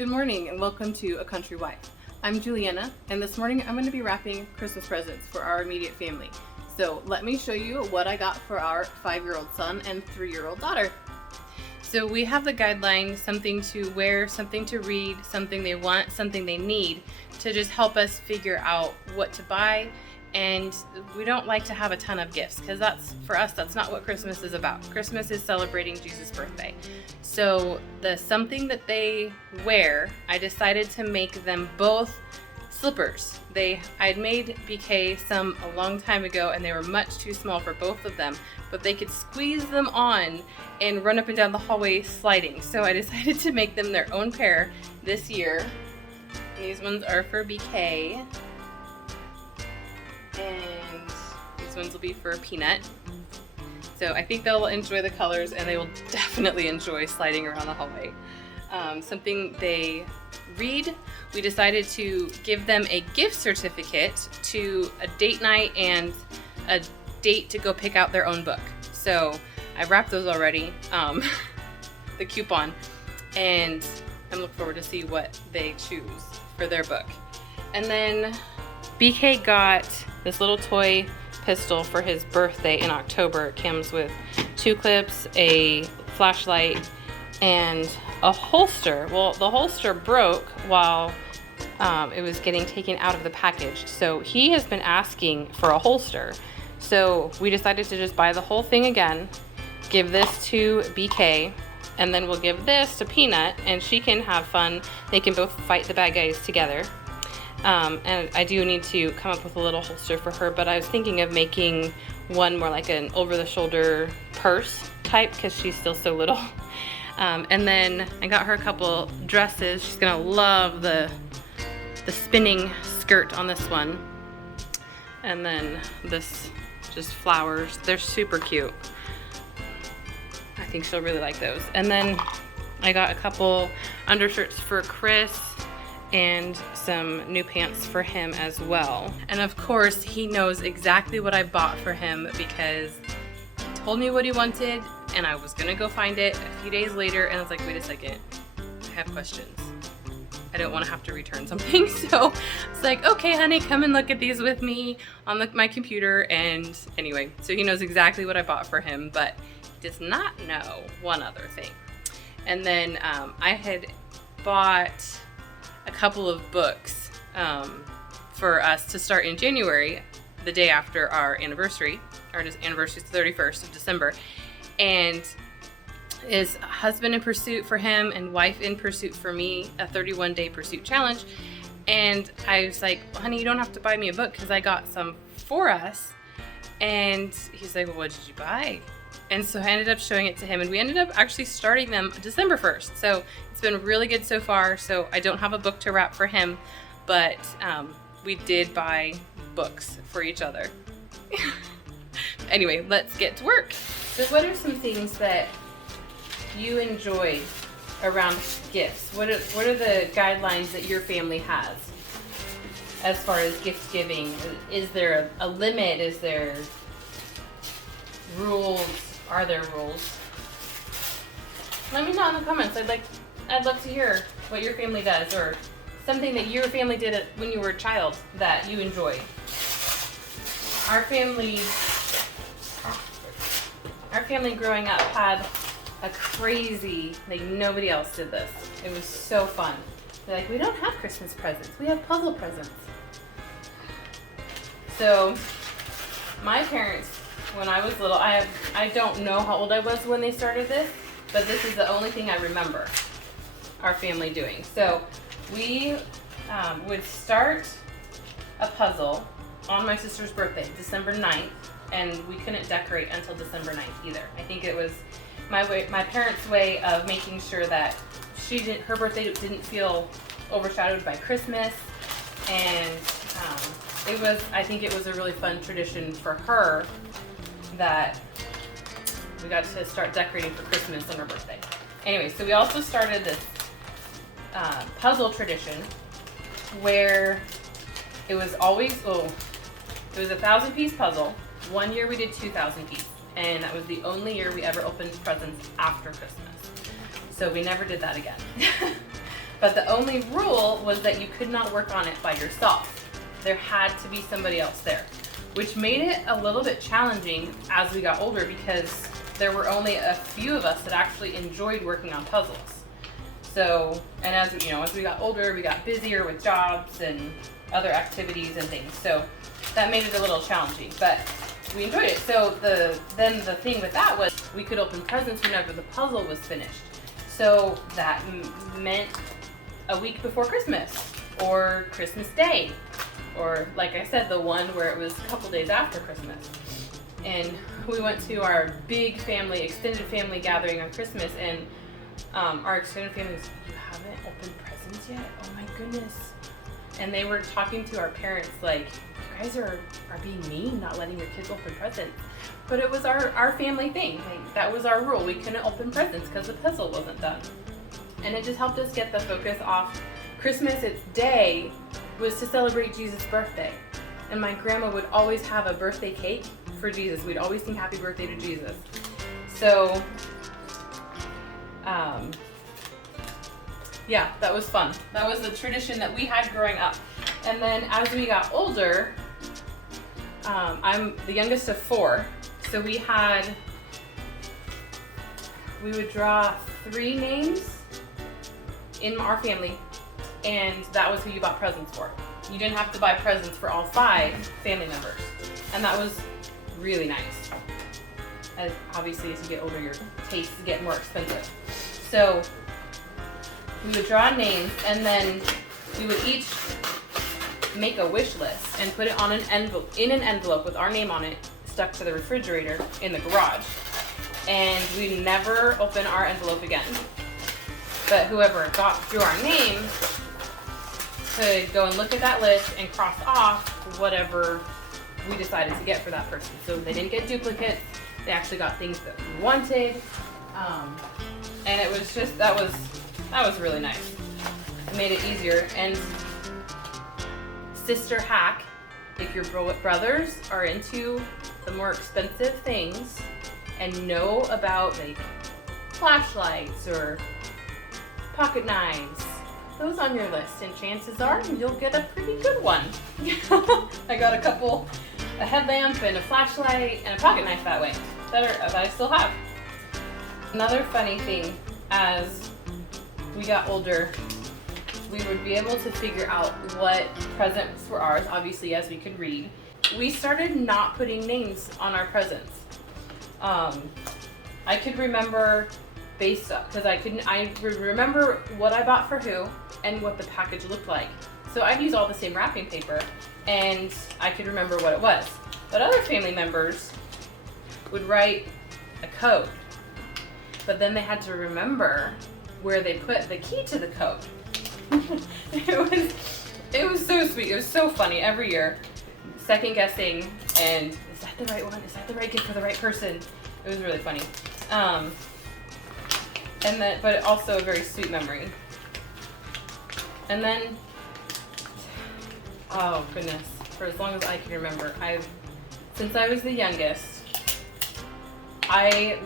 Good morning and welcome to A Country Wife. I'm Juliana, and this morning I'm going to be wrapping Christmas presents for our immediate family. So let me show you what I got for our 5-year-old son and 3-year-old daughter. So we have the guideline, something to wear, something to read, something they want, something they need, to just help us figure out what to buy. And we don't like to have a ton of gifts because for us, that's not what Christmas is about. Christmas is celebrating Jesus' birthday. So the something that they wear, I decided to make them both slippers. I'd made BK some a long time ago and they were much too small for both of them, but they could squeeze them on and run up and down the hallway sliding. So I decided to make them their own pair this year. These ones are for BK. And these ones will be for Peanut. So I think they'll enjoy the colors and they will definitely enjoy sliding around the hallway. Something they read, we decided to give them a gift certificate to a date night and a date to go pick out their own book. So I wrapped those already, the coupon, and I'm looking forward to see what they choose for their book. And then BK got this little toy pistol for his birthday in October. It comes with 2 clips, a flashlight, and a holster. Well, the holster broke while it was getting taken out of the package. So he has been asking for a holster. So we decided to just buy the whole thing again, give this to BK, and then we'll give this to Peanut, and she can have fun. They can both fight the bad guys together. And I do need to come up with a little holster for her, but I was thinking of making one more like an over-the-shoulder purse type because she's still so little. And then I got her a couple dresses. She's gonna love the spinning skirt on this one. And then this just flowers. They're super cute. I think she'll really like those. And then I got a couple undershirts for Chris and some new pants for him as well. And of course, he knows exactly what I bought for him because he told me what he wanted and I was gonna go find it a few days later and I was like, wait a second, I have questions. I don't wanna have to return something. So it's like, okay, honey, come and look at these with me on my computer. And anyway, so he knows exactly what I bought for him, but he does not know one other thing. And then I had bought a couple of books for us to start in January, the day after our anniversary. Our anniversary is the 31st of December. And is Husband in Pursuit for him and Wife in Pursuit for me, a 31-day pursuit challenge. And I was like, well, honey, you don't have to buy me a book because I got some for us. And he's like, well, what did you buy? And so I ended up showing it to him, and we ended up actually starting them December 1st. So it's been really good so far. So I don't have a book to wrap for him, but we did buy books for each other. Anyway, let's get to work. So what are some things that you enjoy around gifts? What are the guidelines that your family has as far as gift giving? Is there a limit? Is there rules? Are there rules? Let me know in the comments. I'd love to hear what your family does or something that your family did when you were a child that you enjoyed. Our family growing up had a crazy, like nobody else did this. It was so fun. They're like, we don't have Christmas presents. We have puzzle presents. So my parents, when I was little, I don't know how old I was when they started this, but this is the only thing I remember our family doing. So we would start a puzzle on my sister's birthday, December 9th, and we couldn't decorate until December 9th either. I think it was my parents' way of making sure that her birthday didn't feel overshadowed by Christmas, and I think it was a really fun tradition for her that we got to start decorating for Christmas on her birthday. Anyway, so we also started this puzzle tradition where it was always, it was a 1,000-piece puzzle. One year we did 2,000 piece, and that was the only year we ever opened presents after Christmas. So we never did that again. But the only rule was that you could not work on it by yourself. There had to be somebody else there, which made it a little bit challenging as we got older because there were only a few of us that actually enjoyed working on puzzles. So, and as we got older, we got busier with jobs and other activities and things. So that made it a little challenging, but we enjoyed it. So then the thing with that was we could open presents whenever the puzzle was finished. So that meant a week before Christmas or Christmas Day, or like I said, the one where it was a couple days after Christmas. And we went to our big family, extended family gathering on Christmas, and our extended family was, "You haven't opened presents yet? Oh my goodness." And they were talking to our parents like, "You guys are being mean, not letting your kids open presents." But it was our family thing. Like, that was our rule. We couldn't open presents because the puzzle wasn't done. And it just helped us get the focus off Christmas. Its day was to celebrate Jesus' birthday. And my grandma would always have a birthday cake for Jesus. We'd always sing happy birthday to Jesus. So, yeah, that was fun. That was the tradition that we had growing up. And then as we got older, I'm the youngest of 4. So we would draw 3 names in our family, and that was who you bought presents for. You didn't have to buy presents for all 5 family members. And that was really nice. As obviously as you get older, your tastes get more expensive. So we would draw names, and then we would each make a wish list and put it on an envelope with our name on it, stuck to the refrigerator in the garage. And we never open our envelope again. But whoever drew our name could go and look at that list and cross off whatever we decided to get for that person. So they didn't get duplicates. They actually got things that we wanted. And it was just, that was really nice. It made it easier. And sister hack, if your brothers are into the more expensive things and know about like flashlights or pocket knives, those on your list, and chances are you'll get a pretty good one. I got a headlamp and a flashlight and a pocket knife that way that I still have. Another funny thing, as we got older, we would be able to figure out what presents were ours, obviously as we could read. We started not putting names on our presents. I could remember because I would remember what I bought for who and what the package looked like. So I'd use all the same wrapping paper, and I could remember what it was. But other family members would write a code, but then they had to remember where they put the key to the code. It was so sweet. It was so funny every year, second guessing, and is that the right one? Is that the right gift for the right person? It was really funny. But also a very sweet memory. And then, oh goodness, for as long as I can remember, since I was the youngest, I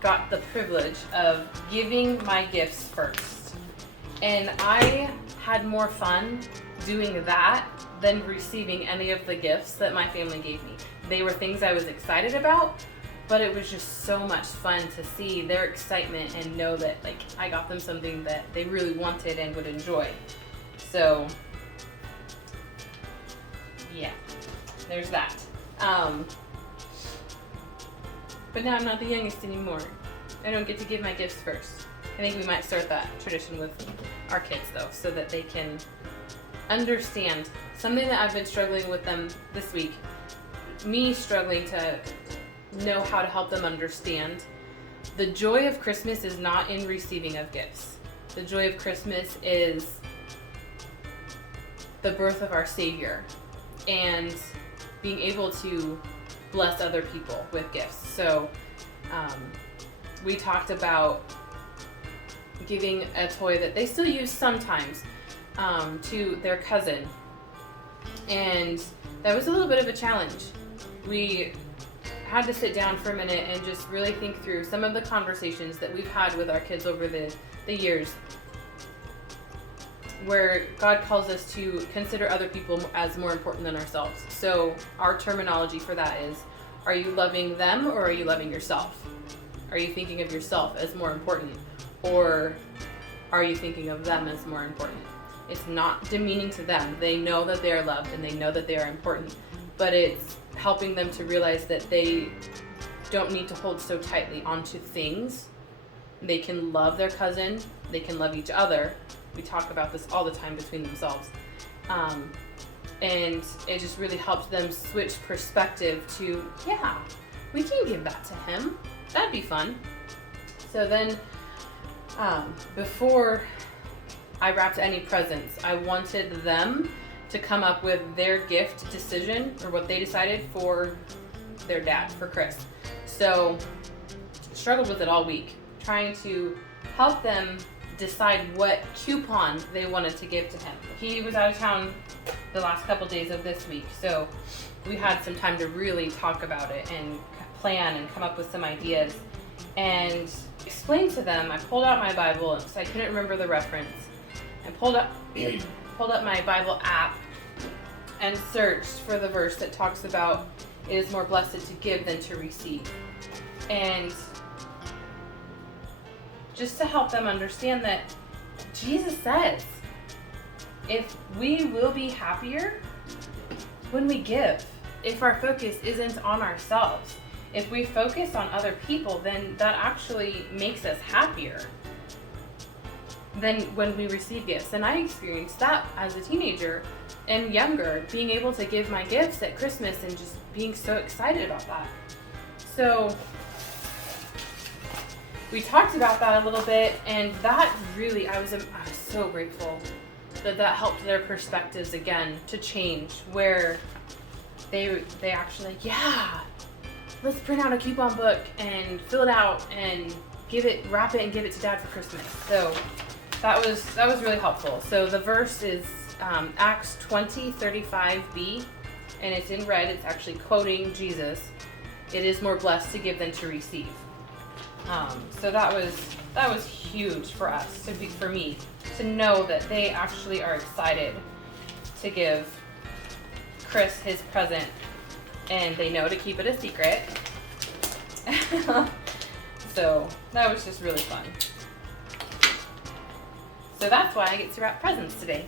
got the privilege of giving my gifts first. And I had more fun doing that than receiving any of the gifts that my family gave me. They were things I was excited about, but it was just so much fun to see their excitement and know that like I got them something that they really wanted and would enjoy. So yeah, there's that. But now I'm not the youngest anymore. I don't get to give my gifts first. I think we might start that tradition with our kids though, so that they can understand something that I've been struggling with them this week. Me struggling to know how to help them understand. The joy of Christmas is not in receiving of gifts. The joy of Christmas is the birth of our Savior and being able to bless other people with gifts. So we talked about giving a toy that they still use sometimes to their cousin, and that was a little bit of a challenge. We had to sit down for a minute and just really think through some of the conversations that we've had with our kids over the years. where God calls us to consider other people as more important than ourselves. So our terminology for that is, are you loving them or are you loving yourself? Are you thinking of yourself as more important, or are you thinking of them as more important? It's not demeaning to them. They know that they are loved and they know that they are important, but it's helping them to realize that they don't need to hold so tightly onto things. They can love their cousin, they can love each other. We talk about this all the time between themselves. And it just really helps them switch perspective to, yeah, we can give that to him. That'd be fun. So then, before I wrapped any presents, I wanted them to come up with their gift decision, or what they decided for their dad, for Chris. So, struggled with it all week, trying to help them decide what coupon they wanted to give to him. He was out of town the last couple days of this week, so we had some time to really talk about it and plan and come up with some ideas and explain to them. I pulled out my Bible because I couldn't remember the reference. I pulled up my Bible app and searched for the verse that talks about it is more blessed to give than to receive. And just to help them understand that Jesus says, if we will be happier when we give, if our focus isn't on ourselves, if we focus on other people, then that actually makes us happier than when we receive gifts. And I experienced that as a teenager and younger, being able to give my gifts at Christmas and just being so excited about that. So we talked about that a little bit, and that really, I was so grateful that helped their perspectives again to change, where they actually, yeah, let's print out a coupon book and fill it out and wrap it and give it to Dad for Christmas. So that was really helpful. So the verse is Acts 20:35b, and it's in red. It's actually quoting Jesus. It is more blessed to give than to receive. So that was huge for us, for me, to know that they actually are excited to give Chris his present, and they know to keep it a secret. So that was just really fun. So that's why I get to wrap presents today.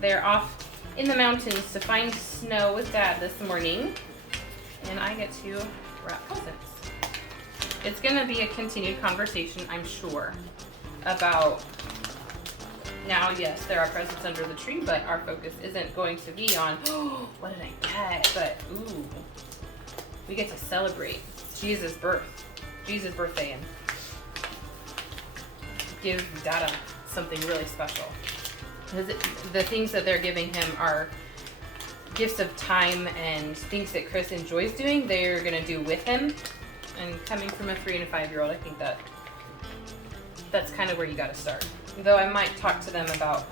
They're off in the mountains to find snow with Dad this morning, and I get to wrap presents. It's going to be a continued conversation, I'm sure, about now, yes, there are presents under the tree, but our focus isn't going to be on, oh, what did I get? But, ooh, we get to celebrate Jesus' birthday, and give Dada something really special. Because the things that they're giving him are gifts of time and things that Chris enjoys doing, they're going to do with him. And coming from a 3 and a 5-year-old, I think that's kind of where you got to start. Though I might talk to them about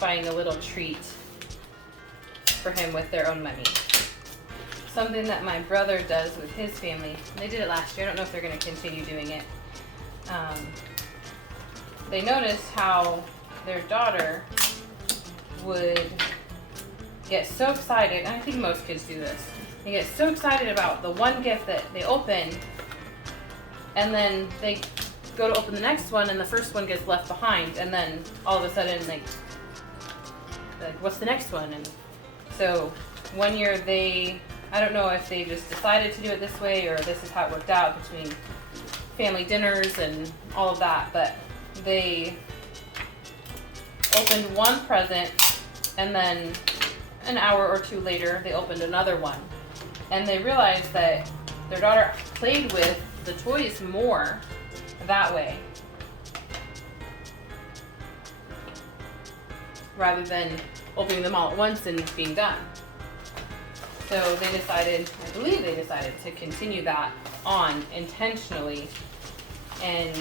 buying a little treat for him with their own money. Something that my brother does with his family. They did it last year. I don't know if they're going to continue doing it. They noticed how their daughter would get so excited, and I think most kids do this. They get so excited about the one gift that they open, and then they go to open the next one, and the first one gets left behind, and then all of a sudden, like what's the next one? And so one year I don't know if they just decided to do it this way, or this is how it worked out between family dinners and all of that, but they opened one present, and then an hour or two later, they opened another one. And they realized that their daughter played with the toys more that way, rather than opening them all at once and being done. So I believe they decided to continue that on intentionally and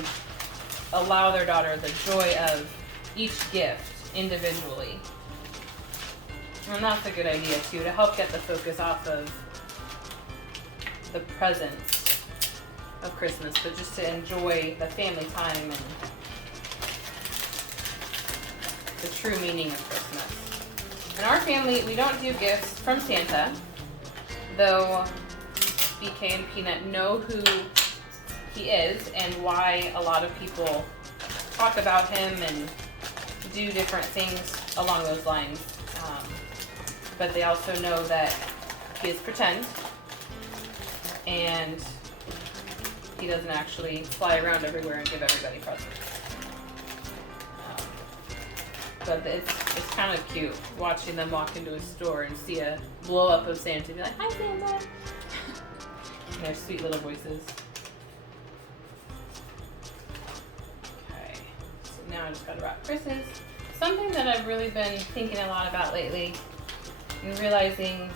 allow their daughter the joy of each gift individually. And that's a good idea too, to help get the focus off of the presents of Christmas, but just to enjoy the family time and the true meaning of Christmas. In our family, we don't do gifts from Santa, though BK and Peanut know who he is and why a lot of people talk about him and do different things along those lines. But they also know that he is pretend and he doesn't actually fly around everywhere and give everybody presents. But it's kind of cute watching them walk into a store and see a blow up of Santa and be like, "Hi, Santa!" And their sweet little voices. Okay, so now I just gotta wrap Chris's. Something that I've really been thinking a lot about lately and realizing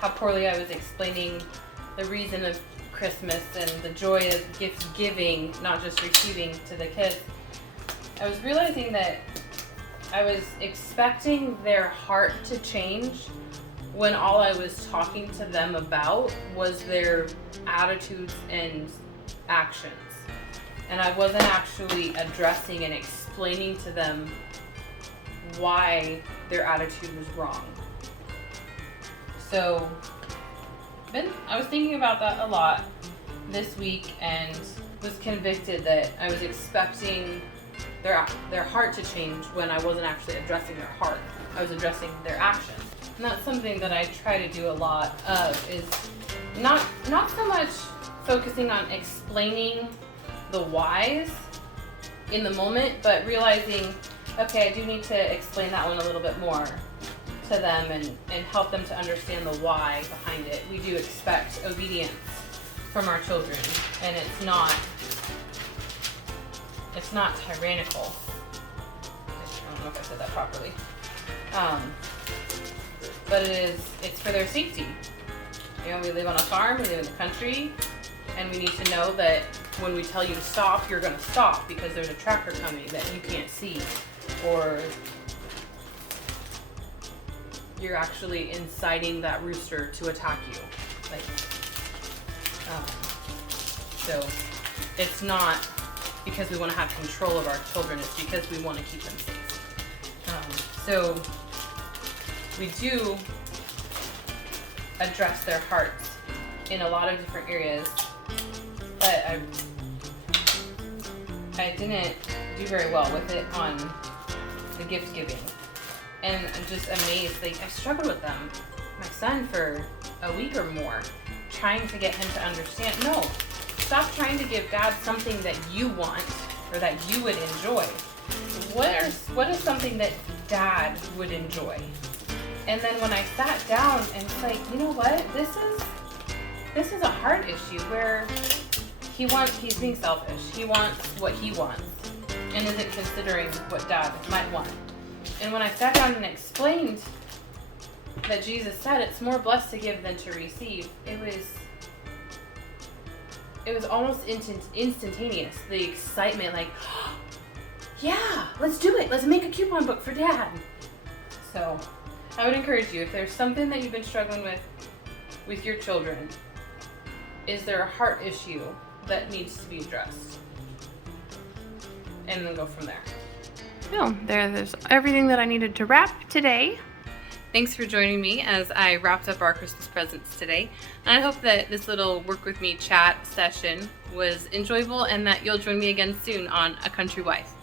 how poorly I was explaining the reason of Christmas and the joy of gift giving, not just receiving, to the kids. I was realizing that I was expecting their heart to change when all I was talking to them about was their attitudes and actions. And I wasn't actually addressing and explaining to them why their attitude was wrong. So I was thinking about that a lot this week and was convicted that I was expecting their heart to change when I wasn't actually addressing their heart. I was addressing their actions. And that's something that I try to do a lot of, is not so much focusing on explaining the whys in the moment, but realizing, okay, I do need to explain that one a little bit more to them and help them to understand the why behind it. We do expect obedience from our children, and it's not tyrannical. I don't know if I said that properly. But it's for their safety. You know, we live on a farm, we live in the country, and we need to know that when we tell you to stop, you're going to stop because there's a tractor coming that you can't see, or you're actually inciting that rooster to attack you. So it's not because we want to have control of our children, it's because we want to keep them safe. So we do address their hearts in a lot of different areas, but I didn't do very well with it on the gift giving. And I'm just amazed, like, I struggled with them, my son, for a week or more, trying to get him to understand, no, stop trying to give Dad something that you want or that you would enjoy. What is something that Dad would enjoy? And then when I sat down and it's like, you know what, this is a heart issue where he's being selfish. He wants what he wants and isn't considering what Dad might want. And when I sat down and explained that Jesus said it's more blessed to give than to receive, it was almost instantaneous. The excitement, like, oh, yeah, let's do it. Let's make a coupon book for Dad. So I would encourage you, if there's something that you've been struggling with your children, is there a heart issue that needs to be addressed? And then go from there. Well, there's everything that I needed to wrap today. Thanks for joining me as I wrapped up our Christmas presents today. And I hope that this little work with me chat session was enjoyable and that you'll join me again soon on A Country Wife.